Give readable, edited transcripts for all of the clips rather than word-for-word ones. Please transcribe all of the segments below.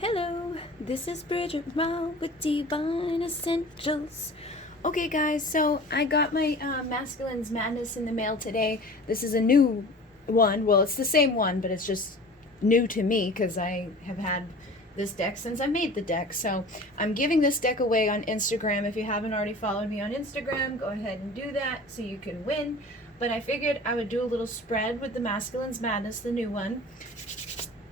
Hello, this is Bridget Rau with Divine Essentials. Okay, guys, so I got my Masculine's Madness in the mail today. This is a new one. Well, it's the same one, but it's just new to me because I have had this deck since I made the deck. So I'm giving this deck away on Instagram. If you haven't already followed me on Instagram, go ahead and do that so you can win. But I figured I would do a little spread with the Masculine's Madness, the new one,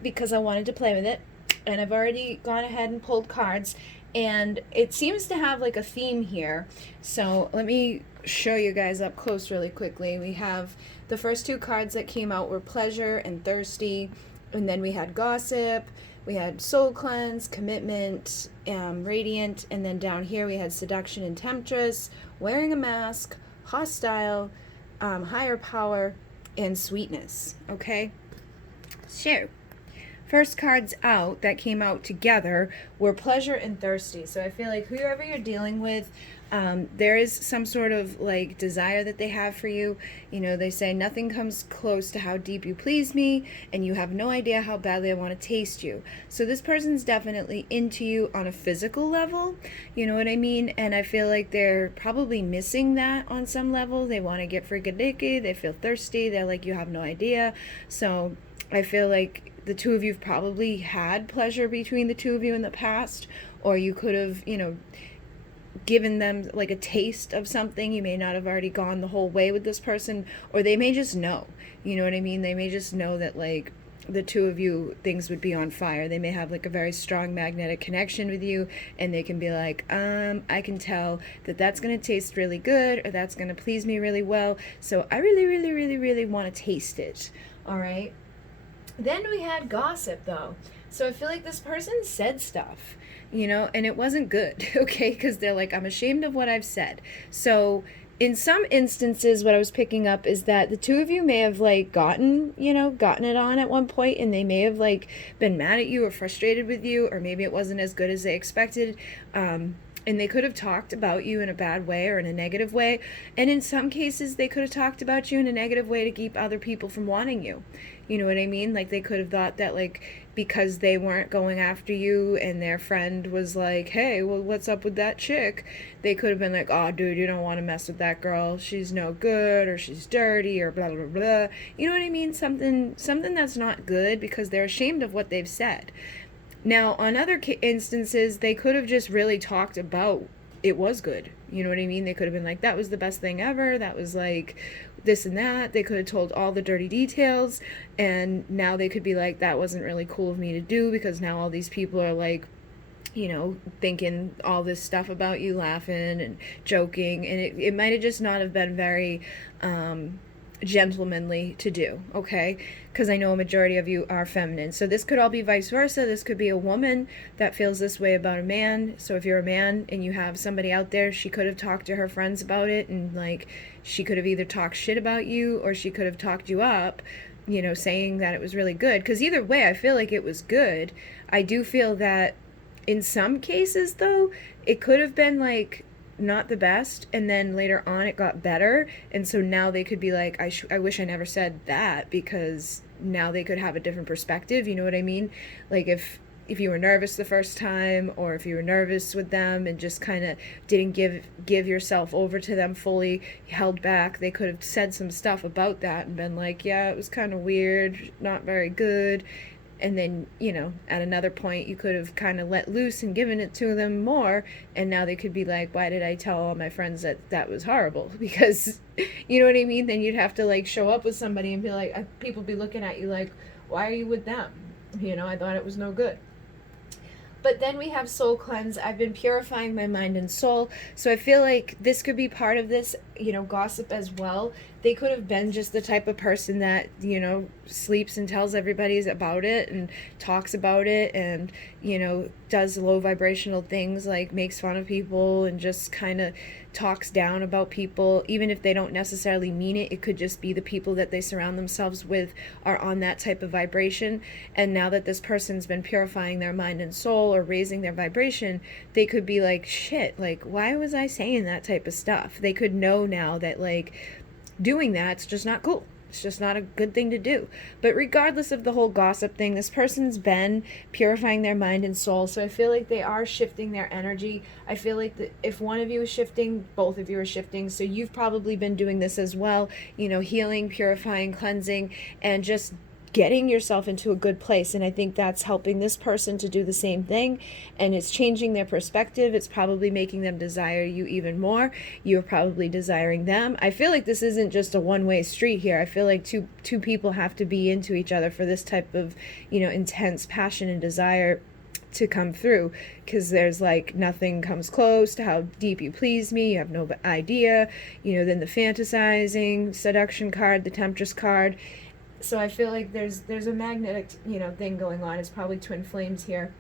because I wanted to play with it. And I've already gone ahead and pulled cards, and it seems to have like a theme here. So let me show you guys up close really quickly. We have the first two cards that came out were Pleasure and Thirsty, and then we had Gossip, we had Soul Cleanse, Commitment, Radiant, and then down here we had Seduction and Temptress, Wearing a Mask, Hostile, Higher Power, and Sweetness. Okay? So first cards out that came out together were Pleasure and Thirsty. So I feel like whoever you're dealing with, there is some sort of like desire that they have for you. You know, they say nothing comes close to how deep you please me, and you have no idea how badly I want to taste you. So this person's definitely into you on a physical level, you know what I mean? And I feel like they're probably missing that on some level. They want to get freaking naked, they feel thirsty, they're like, you have no idea. So I feel like the two of you have probably had pleasure between the two of you in the past, or you could have, you know, given them like a taste of something. You may not have already gone the whole way with this person, or they may just know, you know what I mean? They may just know that like the two of you, things would be on fire. They may have like a very strong magnetic connection with you, and they can be like, I can tell that that's going to taste really good, or that's going to please me really well. So I really want to taste it. All right. Then we had Gossip, though. So I feel like this person said stuff, you know, and it wasn't good, okay? Because they're like, I'm ashamed of what I've said. So in some instances, what I was picking up is that the two of you may have, like, gotten it on at one point, and they may have, like, been mad at you or frustrated with you, or maybe it wasn't as good as they expected. And they could have talked about you in a bad way or in a negative way. And in some cases, they could have talked about you in a negative way to keep other people from wanting you. You know what I mean? Like, they could have thought that, like, because they weren't going after you and their friend was like, hey, well, what's up with that chick? They could have been like, oh, dude, you don't want to mess with that girl. She's no good, or she's dirty, or blah, blah, blah. You know what I mean? Something that's not good because they're ashamed of what they've said. Now, on other instances, they could have just really talked about it was good. You know what I mean? They could have been like, that was the best thing ever. That was like this and that. They could have told all the dirty details. And now they could be like, that wasn't really cool of me to do, because now all these people are like, you know, thinking all this stuff about you, laughing and joking. And it might have just not have been very gentlemanly to do, okay? Because I know a majority of you are feminine. So this could all be vice versa. This could be a woman that feels this way about a man. So if you're a man and you have somebody out there, she could have talked to her friends about it, and like she could have either talked shit about you, or she could have talked you up, you know, saying that it was really good. Because either way, I feel like it was good. I do feel that in some cases, though, it could have been like not the best, and then later on it got better, and so now they could be like, I wish I never said that, because now they could have a different perspective. You know what I mean? Like if you were nervous the first time, or if you were nervous with them and just kind of didn't give yourself over to them fully, held back, they could have said some stuff about that and been like, yeah, it was kind of weird, not very good. And then, you know, at another point, you could have kind of let loose and given it to them more. And now they could be like, why did I tell all my friends that was horrible? Because, you know what I mean? Then you'd have to, like, show up with somebody and be like, people be looking at you like, why are you with them? You know, I thought it was no good. But then we have Soul Cleanse. I've been purifying my mind and soul. So I feel like this could be part of this, you know, Gossip as well. They could have been just the type of person that, you know, sleeps and tells everybody about it and talks about it and, you know, does low vibrational things like makes fun of people and just kind of talks down about people, even if they don't necessarily mean it. It could just be the people that they surround themselves with are on that type of vibration. And now that this person's been purifying their mind and soul or raising their vibration, they could be like, shit, like, why was I saying that type of stuff? They could know now that, like, doing that's just not cool. It's just not a good thing to do. But regardless of the whole gossip thing, this person's been purifying their mind and soul. So I feel like they are shifting their energy. I feel like that if one of you is shifting, both of you are shifting. So you've probably been doing this as well, you know, healing, purifying, cleansing, and just getting yourself into a good place. And I think that's helping this person to do the same thing, and it's changing their perspective. It's probably making them desire you even more. You're probably desiring them. I feel like this isn't just a one-way street here. I feel like two people have to be into each other for this type of, you know, intense passion and desire to come through, because there's like nothing comes close to how deep you please me. You have no idea, you know. Then the fantasizing seduction card, the temptress card. So I feel like there's a magnetic, you know, thing going on. It's probably twin flames here.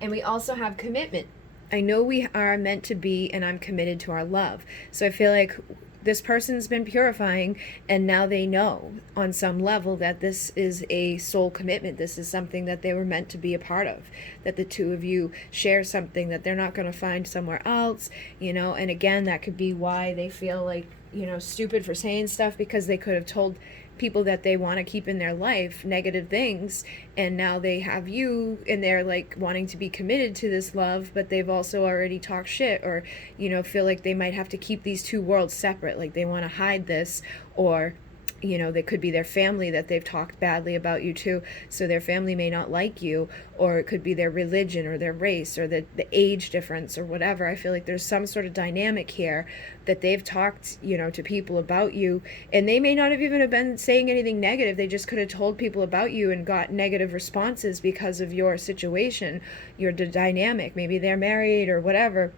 And we also have commitment. I know we are meant to be, and I'm committed to our love. So I feel like this person's been purifying, and now they know on some level that this is a soul commitment. This is something that they were meant to be a part of, that the two of you share something that they're not going to find somewhere else, you know. And again, that could be why they feel like, you know, stupid for saying stuff, because they could have told people that they want to keep in their life negative things, and now they have you, and they're like wanting to be committed to this love, but they've also already talked shit, or, you know, feel like they might have to keep these two worlds separate, like they want to hide this. Or, you know, they could be their family that they've talked badly about you to, so their family may not like you. Or it could be their religion or their race or the age difference or whatever. I feel like there's some sort of dynamic here that they've talked, you know, to people about you, and they may not have even have been saying anything negative. They just could have told people about you and got negative responses because of your situation, your dynamic. Maybe they're married or whatever.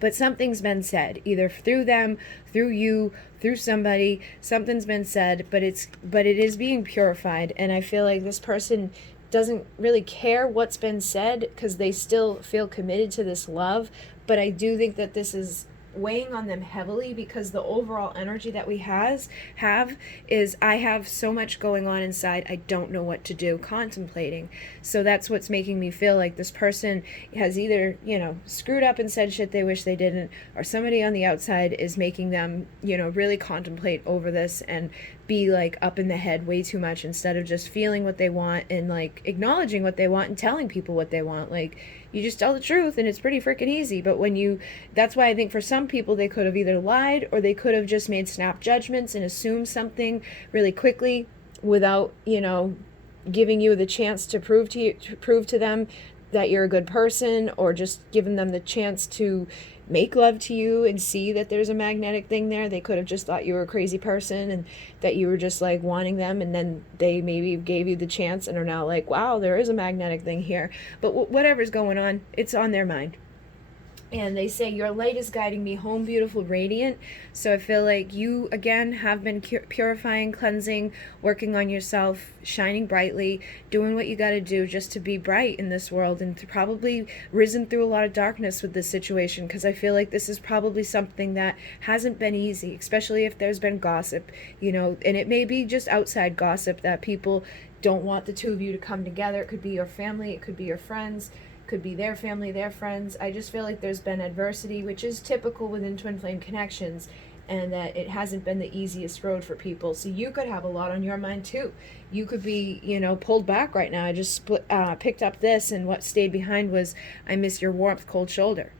But something's been said, either through them, through you, through somebody. Something's been said, but it is being purified. And I feel like this person doesn't really care what's been said, because they still feel committed to this love. But I do think that this is weighing on them heavily, because the overall energy that we have is, I have so much going on inside, I don't know what to do, contemplating. So that's what's making me feel like this person has either, you know, screwed up and said shit they wish they didn't, or somebody on the outside is making them, you know, really contemplate over this and be like up in the head way too much, instead of just feeling what they want and like acknowledging what they want and telling people what they want. Like, you just tell the truth and it's pretty freaking easy. But that's why I think for some people they could have either lied, or they could have just made snap judgments and assumed something really quickly without, you know, giving you the chance to prove to them that you're a good person, or just giving them the chance to make love to you and see that there's a magnetic thing there. They could have just thought you were a crazy person and that you were just like wanting them, and then they maybe gave you the chance and are now like, wow, there is a magnetic thing here. But whatever's going on, it's on their mind. And they say, your light is guiding me home, beautiful, radiant. So I feel like you, again, have been purifying, cleansing, working on yourself, shining brightly, doing what you got to do just to be bright in this world, and probably risen through a lot of darkness with this situation, because I feel like this is probably something that hasn't been easy, especially if there's been gossip, you know, and it may be just outside gossip that people don't want the two of you to come together. It could be your family, it could be your friends, could be their family, their friends. I just feel like there's been adversity, which is typical within twin flame connections, and that it hasn't been the easiest road for people. So you could have a lot on your mind too. You could be, you know, pulled back right now. I just picked up this, and what stayed behind was, I miss your warmth, cold shoulder.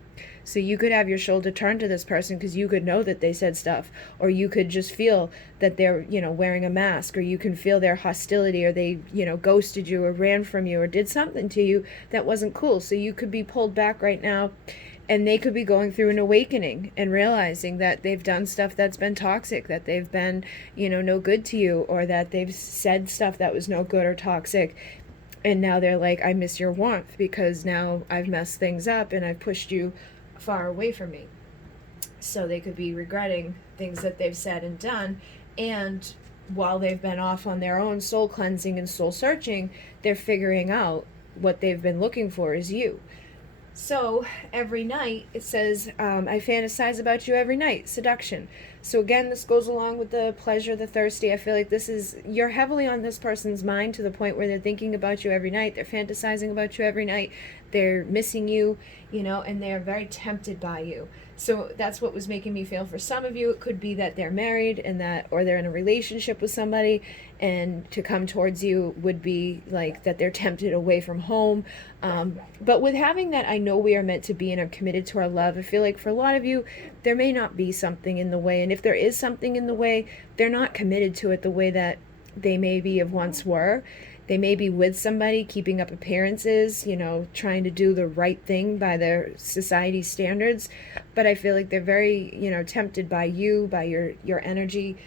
So you could have your shoulder turned to this person because you could know that they said stuff, or you could just feel that they're, you know, wearing a mask, or you can feel their hostility, or they, you know, ghosted you or ran from you or did something to you that wasn't cool. So you could be pulled back right now, and they could be going through an awakening and realizing that they've done stuff that's been toxic, that they've been, you know, no good to you, or that they've said stuff that was no good or toxic. And now they're like, I miss your warmth because now I've messed things up and I've pushed you far away from me. So they could be regretting things that they've said and done, and while they've been off on their own soul cleansing and soul searching, they're figuring out what they've been looking for is you. So every night it says, I fantasize about you every night, seduction. So again, this goes along with the pleasure, the thirsty. I feel like you're heavily on this person's mind to the point where they're thinking about you every night. They're fantasizing about you every night. They're missing you, you know, and they're very tempted by you. So that's what was making me feel. For some of you, it could be that they're married and that, or they're in a relationship with somebody, and to come towards you would be like that they're tempted away from home. But with having that, I know we are meant to be and are committed to our love. I feel like for a lot of you, there may not be something in the way. And if there is something in the way, they're not committed to it the way that they maybe of once were. They may be with somebody, keeping up appearances, you know, trying to do the right thing by their society standards. But I feel like they're very, you know, tempted by you, by your energy.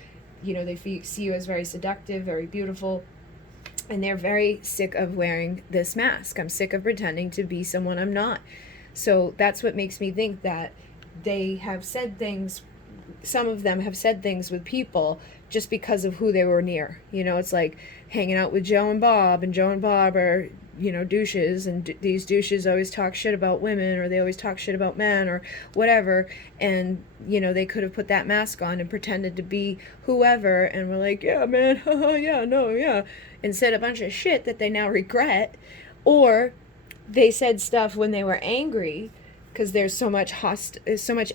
You know, they see you as very seductive, very beautiful. And they're very sick of wearing this mask. I'm sick of pretending to be someone I'm not. So that's what makes me think that they have said things, some of them have said things with people just because of who they were near. You know, it's like hanging out with Joe and Bob are, you know, douches, and these douches always talk shit about women, or they always talk shit about men, or whatever. And, you know, they could have put that mask on and pretended to be whoever, and were like, yeah, man, haha, yeah, no, yeah, and said a bunch of shit that they now regret. Or they said stuff when they were angry, because there's so much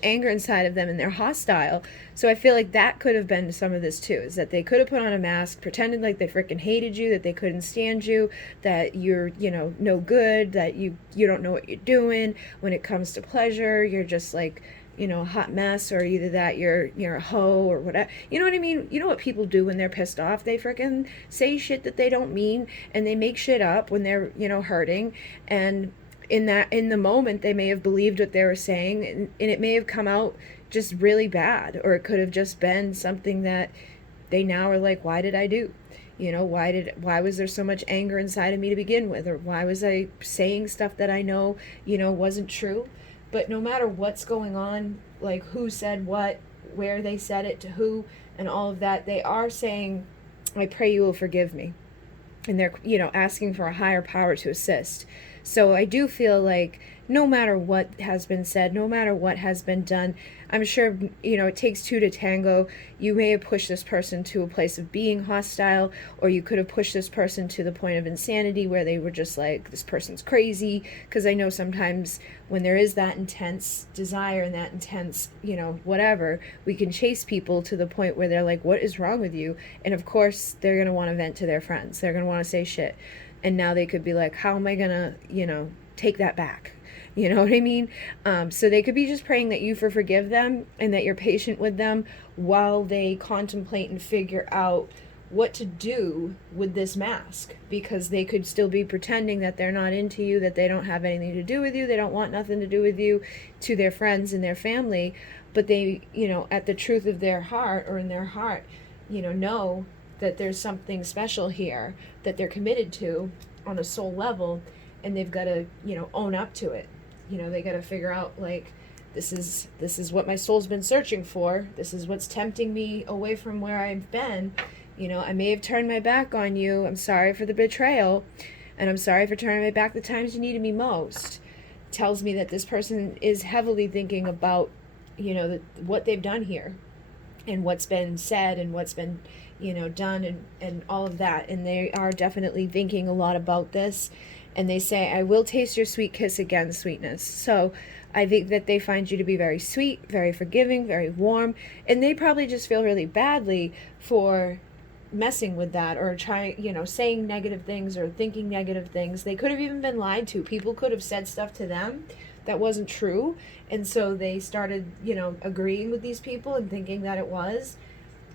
anger inside of them, and they're hostile. So I feel like that could have been some of this too, is that they could have put on a mask, pretended like they freaking hated you, that they couldn't stand you, that you're, you know, no good, that you don't know what you're doing when it comes to pleasure, you're just like, you know, a hot mess, or either that you're a hoe or whatever. You know what I mean? You know what people do when they're pissed off? They freaking say shit that they don't mean, and they make shit up when they're, you know, hurting. And in the moment, they may have believed what they were saying, and it may have come out just really bad, or it could have just been something that they now are like, why did I do? You know, why was there so much anger inside of me to begin with? Or why was I saying stuff that I know, you know, wasn't true? But no matter what's going on, like who said what, where they said it to who, and all of that, they are saying, I pray you will forgive me. And they're, you know, asking for a higher power to assist. So I do feel like no matter what has been said, no matter what has been done, I'm sure, you know, it takes two to tango. You may have pushed this person to a place of being hostile, or you could have pushed this person to the point of insanity where they were just like, this person's crazy. Because I know sometimes when there is that intense desire and that intense, you know, whatever, we can chase people to the point where they're like, what is wrong with you? And of course, they're going to want to vent to their friends. They're going to want to say shit. And now they could be like, how am I going to, you know, take that back? You know what I mean? So they could be just praying that you forgive them, and that you're patient with them while they contemplate and figure out what to do with this mask, because they could still be pretending that they're not into you, that they don't have anything to do with you, they don't want nothing to do with you, to their friends and their family. But they, you know, at the truth of their heart, or in their heart, you know that there's something special here that they're committed to on a soul level, and they've got to, you know, own up to it. You know, they got to figure out, like, this is what my soul's been searching for. This is what's tempting me away from where I've been. You know, I may have turned my back on you. I'm sorry for the betrayal. And I'm sorry for turning my back the times you needed me most. It tells me that this person is heavily thinking about, you know, what they've done here, and what's been said, and what's been, you know, done, and all of that. And they are definitely thinking a lot about this. And they say, I will taste your sweet kiss again, sweetness. So I think that they find you to be very sweet, very forgiving, very warm. And they probably just feel really badly for messing with that, or trying, you know, saying negative things or thinking negative things. They could have even been lied to. People could have said stuff to them that wasn't true. And so they started, you know, agreeing with these people and thinking that it was.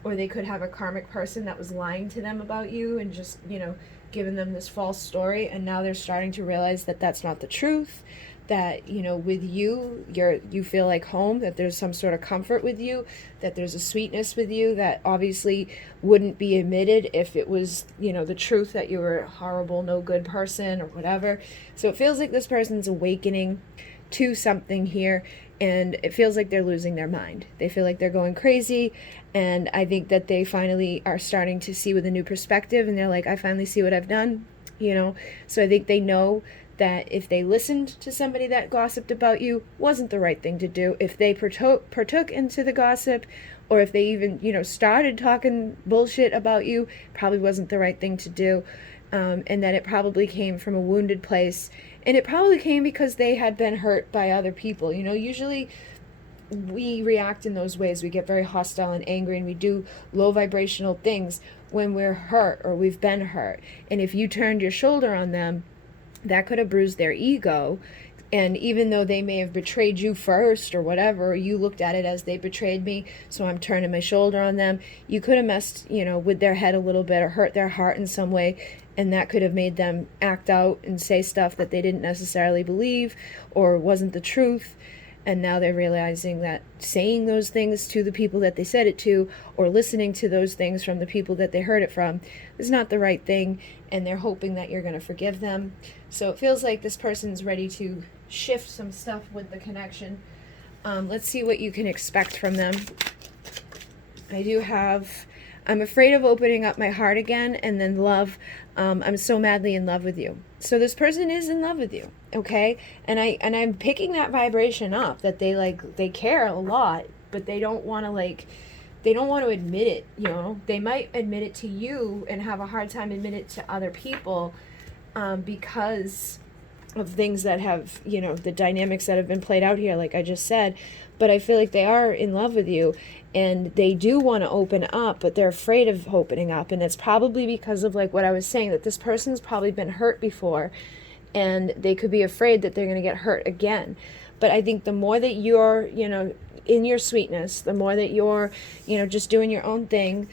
Or they could have a karmic person that was lying to them about you and just, you know, given them this false story, and now they're starting to realize that that's not the truth, that, you know, with you, you feel like home, that there's some sort of comfort with you, that there's a sweetness with you that obviously wouldn't be admitted if it was, you know, the truth that you were a horrible, no good person or whatever. So it feels like this person's awakening to something here, and it feels like they're losing their mind. They feel like they're going crazy, and I think that they finally are starting to see with a new perspective, and they're like, I finally see what I've done, you know. So I think they know that if they listened to somebody that gossiped about you, wasn't the right thing to do. If they partook into the gossip, or if they even, you know, started talking bullshit about you, probably wasn't the right thing to do. And that it probably came from a wounded place. And it probably came because they had been hurt by other people. You know, usually we react in those ways. We get very hostile and angry, and we do low vibrational things when we're hurt or we've been hurt. And if you turned your shoulder on them, that could have bruised their ego. And even though they may have betrayed you first or whatever, you looked at it as they betrayed me, so I'm turning my shoulder on them. You could have messed, with their head a little bit or hurt their heart in some way, and that could have made them act out and say stuff that they didn't necessarily believe or wasn't the truth. And now they're realizing that saying those things to the people that they said it to, or listening to those things from the people that they heard it from, is not the right thing, and they're hoping that you're going to forgive them. So it feels like this person's ready to shift some stuff with the connection. Let's see what you can expect from them. I'm afraid of opening up my heart again, and then love. I'm so madly in love with you. So this person is in love with you, okay? And I'm picking that vibration up, that they care a lot, but they don't want to admit it. They might admit it to you and have a hard time admit it to other people, because of things that have, the dynamics that have been played out here, like I just said. But I feel like they are in love with you, and they do want to open up, but they're afraid of opening up. And it's probably because of, like what I was saying, that this person's probably been hurt before, and they could be afraid that they're going to get hurt again. But I think the more that you're, in your sweetness, the more that you're, just doing your own thing,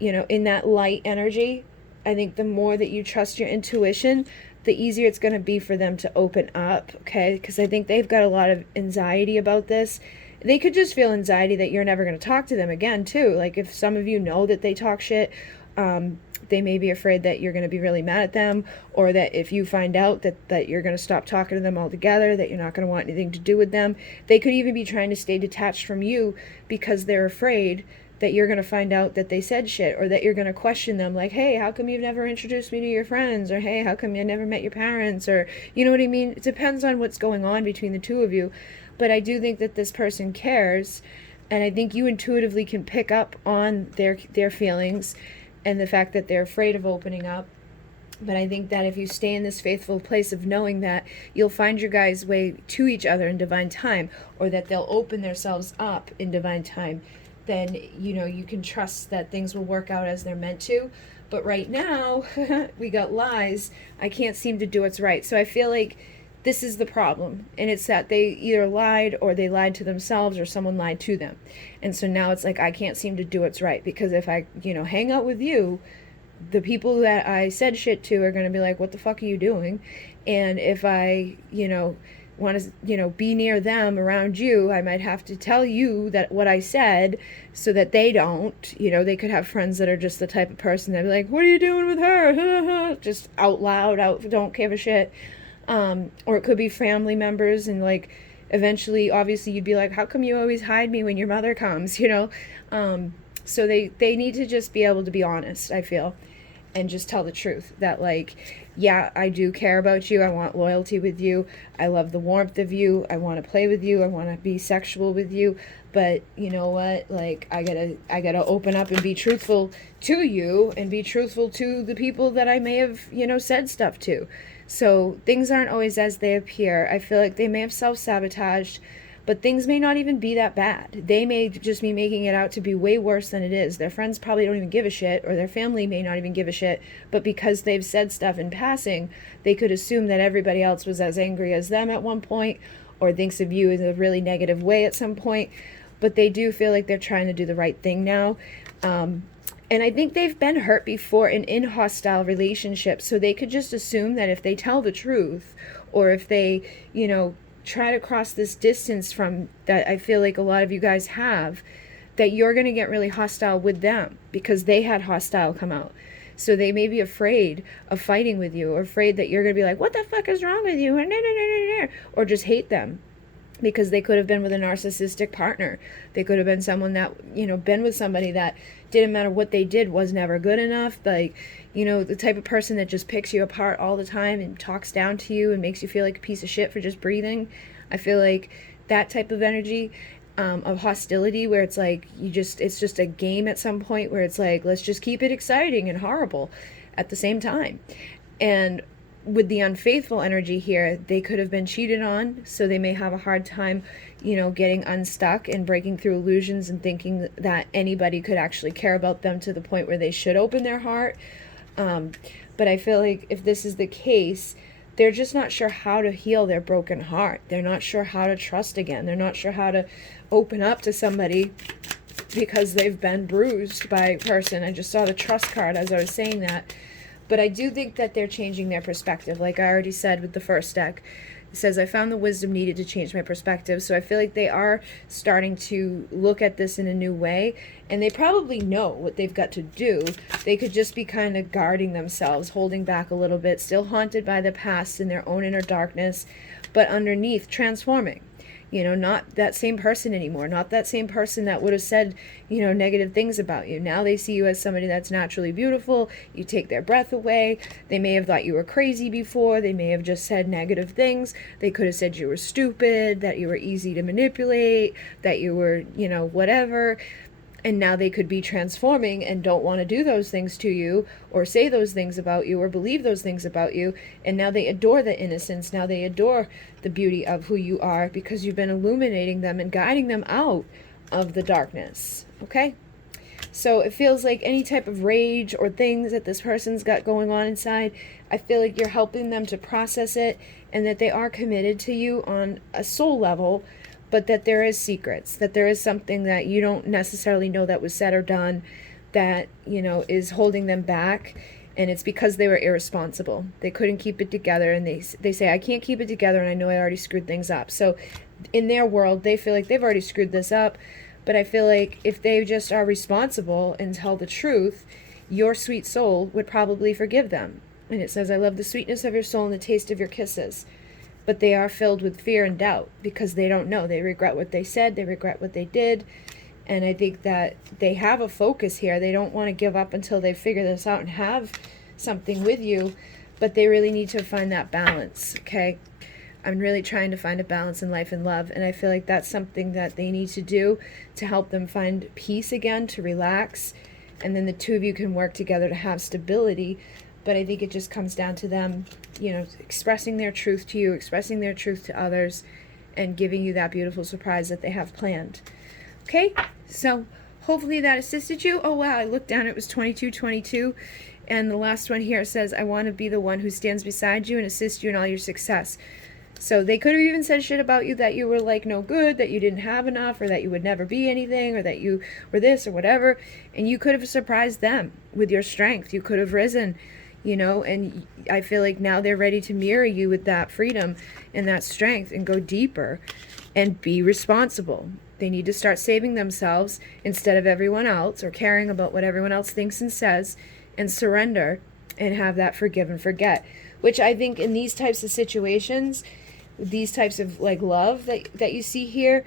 in that light energy, I think the more that you trust your intuition, the easier it's going to be for them to open up, okay? Because I think they've got a lot of anxiety about this. They could just feel anxiety that you're never going to talk to them again, too. Like, if some of you know that they talk shit, they may be afraid that you're going to be really mad at them, or that if you find out that you're going to stop talking to them altogether, that you're not going to want anything to do with them. They could even be trying to stay detached from you because they're afraid that you're going to find out that they said shit, or that you're going to question them, like, hey, how come you've never introduced me to your friends? Or, hey, how come you never met your parents? Or, you know what I mean? It depends on what's going on between the two of you. But I do think that this person cares, and I think you intuitively can pick up on their feelings and the fact that they're afraid of opening up. But I think that if you stay in this faithful place of knowing that you'll find your guys' way to each other in divine time, or that they'll open themselves up in divine time, then, you can trust that things will work out as they're meant to. But right now, we got lies. I can't seem to do what's right. So I feel like this is the problem. And it's that they either lied, or they lied to themselves, or someone lied to them. And so now it's like, I can't seem to do what's right. Because if I, hang out with you, the people that I said shit to are going to be like, what the fuck are you doing? And if I, want to, be near them, around you, I might have to tell you that what I said, so that they don't, they could have friends that are just the type of person that be like, what are you doing with her? Just out loud, don't give a shit. Or it could be family members, and like, eventually, obviously, you'd be like, how come you always hide me when your mother comes, So they need to just be able to be honest, I feel, and just tell the truth, that like, yeah, I do care about you. I want loyalty with you. I love the warmth of you. I want to play with you. I want to be sexual with you. But you know what? Like, I gotta open up and be truthful to you, and be truthful to the people that I may have, said stuff to. So things aren't always as they appear. I feel like they may have self-sabotaged, but things may not even be that bad. They may just be making it out to be way worse than it is. Their friends probably don't even give a shit, or their family may not even give a shit, but because they've said stuff in passing, they could assume that everybody else was as angry as them at one point, or thinks of you in a really negative way at some point. But they do feel like they're trying to do the right thing now. And I think they've been hurt before and in hostile relationships, so they could just assume that if they tell the truth, or if they, try to cross this distance from that, I feel like a lot of you guys have, that you're going to get really hostile with them, because they had hostile come out. So they may be afraid of fighting with you, or afraid that you're going to be like, what the fuck is wrong with you? Or just hate them, because they could have been with a narcissistic partner. They could have been someone that, been with somebody that didn't matter what they did, was never good enough. Like, the type of person that just picks you apart all the time and talks down to you and makes you feel like a piece of shit for just breathing. I feel like that type of energy, of hostility, where it's like, it's just a game at some point, where it's like, let's just keep it exciting and horrible at the same time. And with the unfaithful energy here, they could have been cheated on, so they may have a hard time, getting unstuck and breaking through illusions and thinking that anybody could actually care about them to the point where they should open their heart. But I feel like if this is the case, they're just not sure how to heal their broken heart. They're not sure how to trust again. They're not sure how to open up to somebody because they've been bruised by a person. I just saw the trust card as I was saying that. But I do think that they're changing their perspective. Like I already said with the first deck, it says, I found the wisdom needed to change my perspective. So I feel like they are starting to look at this in a new way. And they probably know what they've got to do. They could just be kind of guarding themselves, holding back a little bit, still haunted by the past and their own inner darkness, but underneath transforming. Not that same person anymore, not that same person that would have said, negative things about you. Now they see you as somebody that's naturally beautiful. You take their breath away. They may have thought you were crazy before. They may have just said negative things. They could have said you were stupid, that you were easy to manipulate, that you were, whatever. And now they could be transforming and don't want to do those things to you or say those things about you or believe those things about you. And now they adore the innocence. Now they adore the beauty of who you are because you've been illuminating them and guiding them out of the darkness. Okay? So it feels like any type of rage or things that this person's got going on inside, I feel like you're helping them to process it and that they are committed to you on a soul level, but that there is secrets, that there is something that you don't necessarily know that was said or done that, is holding them back. And it's because they were irresponsible. They couldn't keep it together. And they say, I can't keep it together. And I know I already screwed things up. So in their world, they feel like they've already screwed this up. But I feel like if they just are responsible and tell the truth, your sweet soul would probably forgive them. And it says, I love the sweetness of your soul and the taste of your kisses. But they are filled with fear and doubt because they don't know. They regret what they said. They regret what they did. And I think that they have a focus here. They don't want to give up until they figure this out and have something with you. But they really need to find that balance, okay? I'm really trying to find a balance in life and love. And I feel like that's something that they need to do to help them find peace again, to relax. And then the two of you can work together to have stability. But I think it just comes down to them, expressing their truth to you, expressing their truth to others, and giving you that beautiful surprise that they have planned. Okay, so hopefully that assisted you. Oh, wow, I looked down, it was 2222. And the last one here says, I want to be the one who stands beside you and assist you in all your success. So they could have even said shit about you, that you were like no good, that you didn't have enough, or that you would never be anything, or that you were this or whatever. And you could have surprised them with your strength. You could have risen. And I feel like now they're ready to mirror you with that freedom and that strength and go deeper and be responsible. They need to start saving themselves instead of everyone else or caring about what everyone else thinks and says, and surrender and have that forgive and forget, which I think in these types of situations, these types of like love that you see here,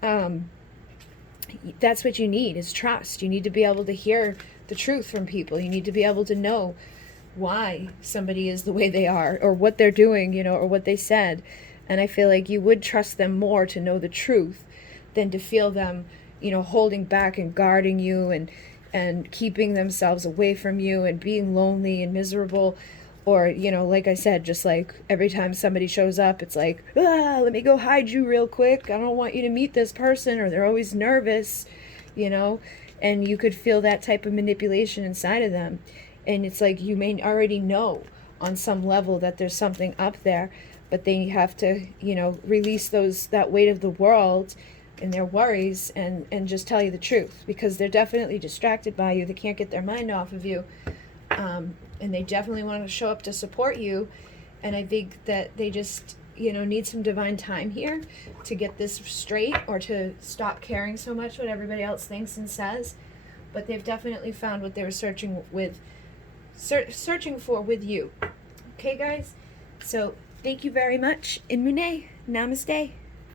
that's what you need is trust. You need to be able to hear the truth from people. You need to be able to know why somebody is the way they are or what they're doing, or what they said. And I feel like you would trust them more to know the truth than to feel them, holding back and guarding you and keeping themselves away from you and being lonely and miserable. Or, like I said, just like every time somebody shows up, it's like, let me go hide you real quick. I don't want you to meet this person. Or they're always nervous, and you could feel that type of manipulation inside of them. And it's like you may already know on some level that there's something up there, but they have to, release that weight of the world and their worries and just tell you the truth, because they're definitely distracted by you. They can't get their mind off of you. And they definitely want to show up to support you. And I think that they just, need some divine time here to get this straight or to stop caring so much what everybody else thinks and says. But they've definitely found what they were searching for with you. Okay, guys? So thank you very much. In Mune. Namaste.